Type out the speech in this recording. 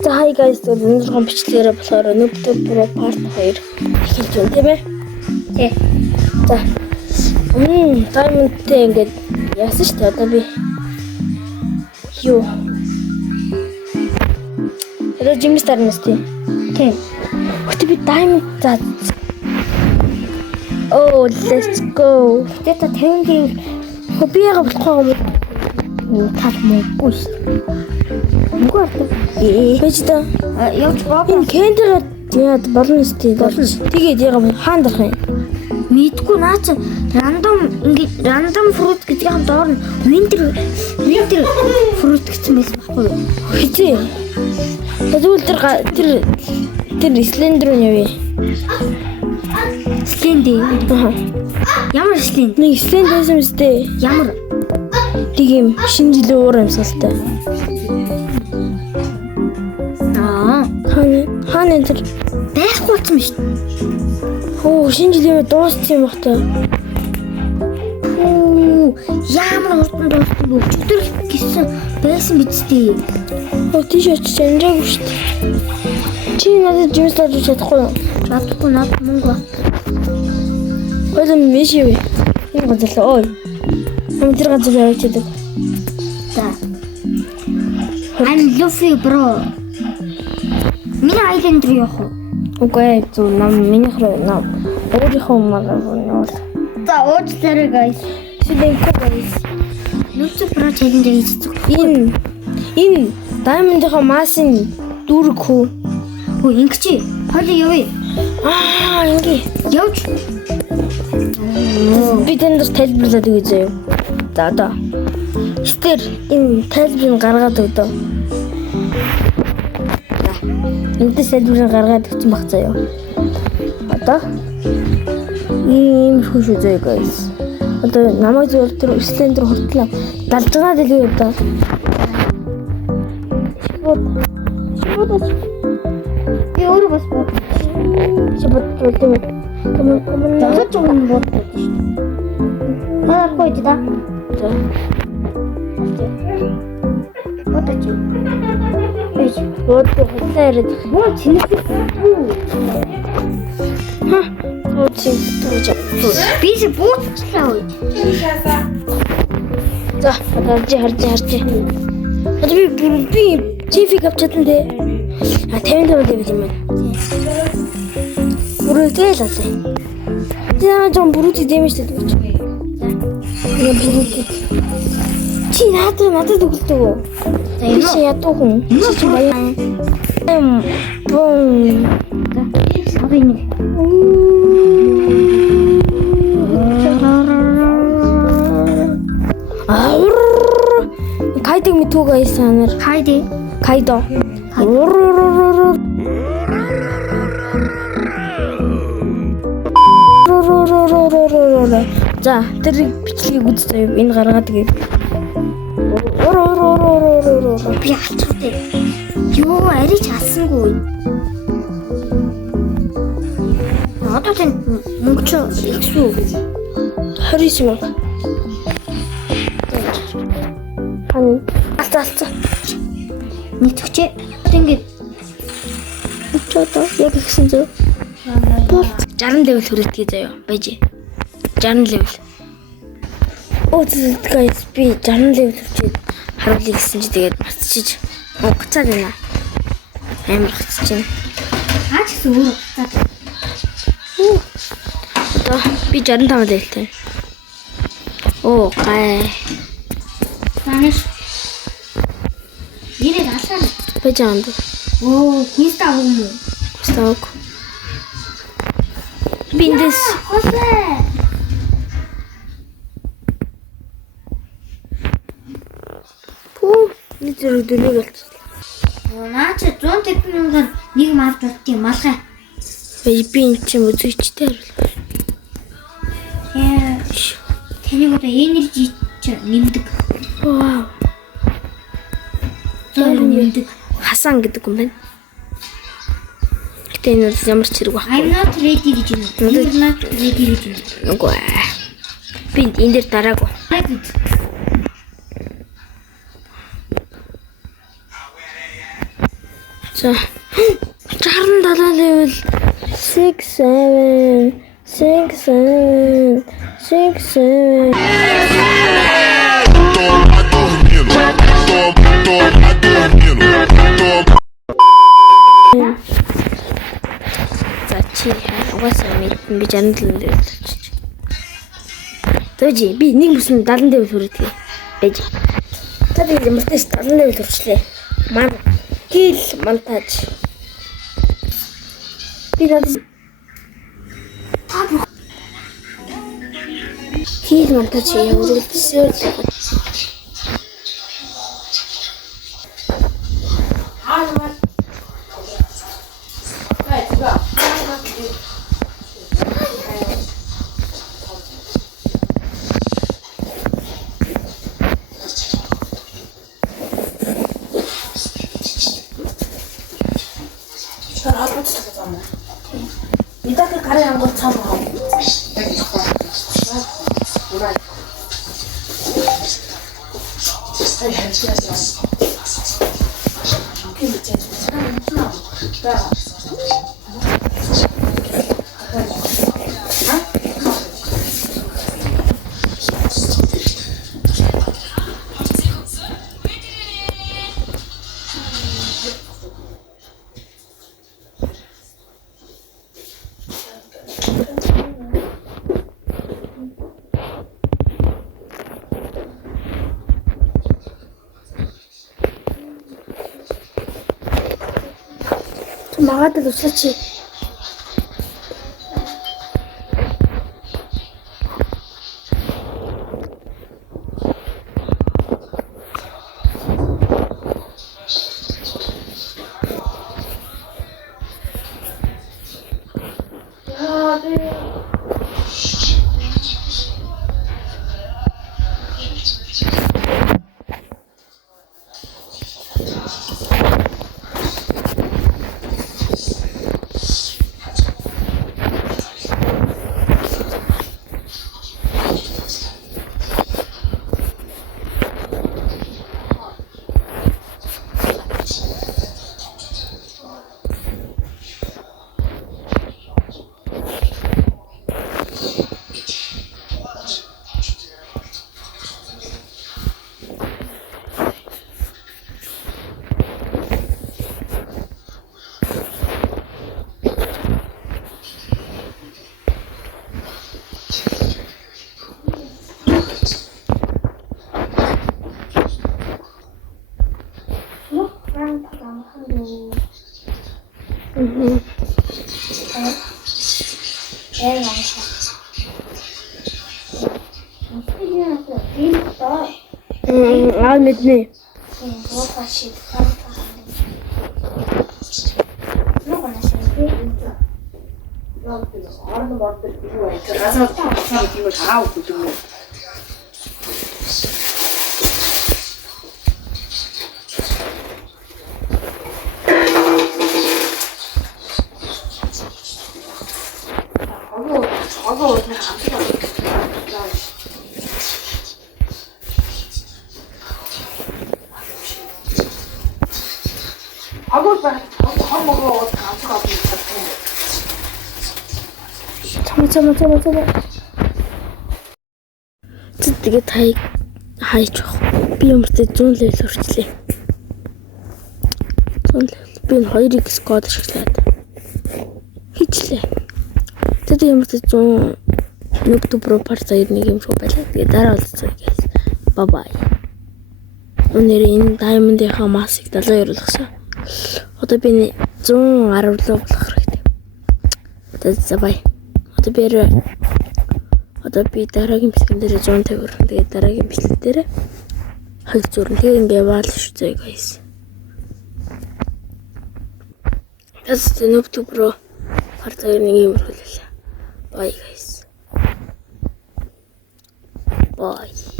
За hi guys, өнөөдрийн бичлэгээрээ болохоор Noob Pro part 2 эхэлж байна тийм ээ. Тий. За. Diamond-тэй ингээд яасан шүү дээ. Одоо би юу? Одоо Jimmy Star-наас тий. Тий. Хөтө би Diamond за. Oh, let's go. Тэта 50-ийн би яга болохгүй юм. Тал муугүй шүү. Муугүй артай. Бэждэ. Явж баа. Энэ кендер яад болно шүү дээ. Тэгээд яга хаан дарах юм. Мэдгүй наа чи рандом фрут гэдгийн доор нь winter фрут гэсэн байсан байхгүй юу? Хизээ. Тэгвэл тэр слендер нь явъя. Слендер. Ямар слендер? Нэг слендер байсан юм зү. Ямар? Тэг юм шинэ жилийн уур амьсгалтай. Хааны тэр байхгүй болсон юм шүү. Оо шинэ жилийн дууссан юм бахта. Оо ямар хурдан дууссан бэ? Өчигдөр гисэн байсан биз дээ. Оо тийш очиж амжаагүй шүү дээ. Чи надад жимс тооч чадахгүй юу? Чадахгүй надад мөнгө. Ойлон биш юу? Энэ газар ой. Нам тэр газар явж байдаг. За. I'm Luffy bro. Миний айланд руу явах уу? Үгүй зөв миний хөрөө өөрийнхөө маа. За уучлаарай guys. Шүлэнхэ guys. Noob Pro challenge хийчих. Энэ Diamond-ийн масын дүүрэг хөө. Хөө ингэчи. Холи явъя. Ингээ. Явж. Би тэнд тайлбарлаад өгье заяа. За одоо. Стер энэ тайлбарыг гаргаад өгдөө. Энд тайлбарыг гаргаад өгсөн баг заяа. Одоо ийм хүү шүү заяа guys. Одоо намайг зөв тэр слендер хортлоо. Далж байгаа дэлгий одоо. Шибод. Би өөрөө бас бод. Шибод тийм. Тэгэж юм бод. Хойд да. Бодож. Биш. Бод хөтлөөрэй. Бод чиний. Би ч бууцлаа уу. За, харж. Одоо би чифиг авчаatan дээ. 55 дэвд юм байна. Бүрээтэй л алаа. Тэгээ жон бүрүүтэй дэмэж дээ гэж. За. Бүрүүтэй. Чи надад өгөлдөг үү? За, энэ чи ядуу хүн. Чи баян. Бом. За, энэ. Кайдаг мэтүүг айсанаар. Кайдо. За, тэр бичлэгийг үзье. Энэ гаргаад гээ. Би алчтай. Юу, арич алсангүй. Одоо тань мөнгөч ихсүү. 29 мянга. Хань алцаа. Нэг төгчээ. Ингээд өчөөдөө яг ихсэн зөв. 60 level хүрээдгээ заяа. Байж. 60 level. Оо guys би 60 level хүрчээд харуулъя гэсэн чи тэгээд марцчих. Гоцаад байна. Амар гоцож байна. Аач гэсэн өөр гоцаад. Одоо би 65 levelтэй. Оо гай. Таниш. Ирээд алсаа. Бэжаанд. Оо, хинстаг юм уу? Сток. Биндес. Пүү, нэтэр дөлөг болчихлоо. Наач 150 мянгаар нэг мавд болтыг малгай. Би энэ чинь үзэгчтэй хариулах. Тэнийг одоо энержи нэмдэг. Вау. Нэмдэг. Хасан гэдэг юм байна. Гэтэ энэ ямар ч хэрэг байхгүй. I'm not ready гэж юм. I'm not ready гэж юм. Үгүй. Би энэ дээр дараагүй. За 67 level 6 7 6 7 6 7 За чи угаасаа мэдэн би 67 level болчих. Төвжи би нэг бүсэн 70 level хүрэх байж. Та би юмртээс 70 level хүрчлээ. Ман кил монтаж. Би надад кил монтаж явуулсан. 이따가 가래 한번 참아. Магадад усаач. Мэднэ. Цамаа. Тэгээд хайж авах. Би юмртай 100 level хүрчлээ. 100 level. Би 2x код ашиглаад хийчлээ. Тэгээд юмртай 100 YouTube Pro Part 2 нэг юм шиг байлаа. Тэгээд дараа уулзъя guys. Bye bye. Өнөөдөр энэ Diamond-ийнхаа масыг 72 болгосон. Одоо би 110 лөө болох хэрэгтэй. Тэгээд bye. Одоо би дараагийн бичлэг дээр 150 өргөн. Тэгээд дараагийн бичлэг дээр 2 зүрэн. Тэгээд ингээ ваал шүү guys. That's the YouTube Pro Part 2 нэг юм хэлээ. Bye guys. Bye.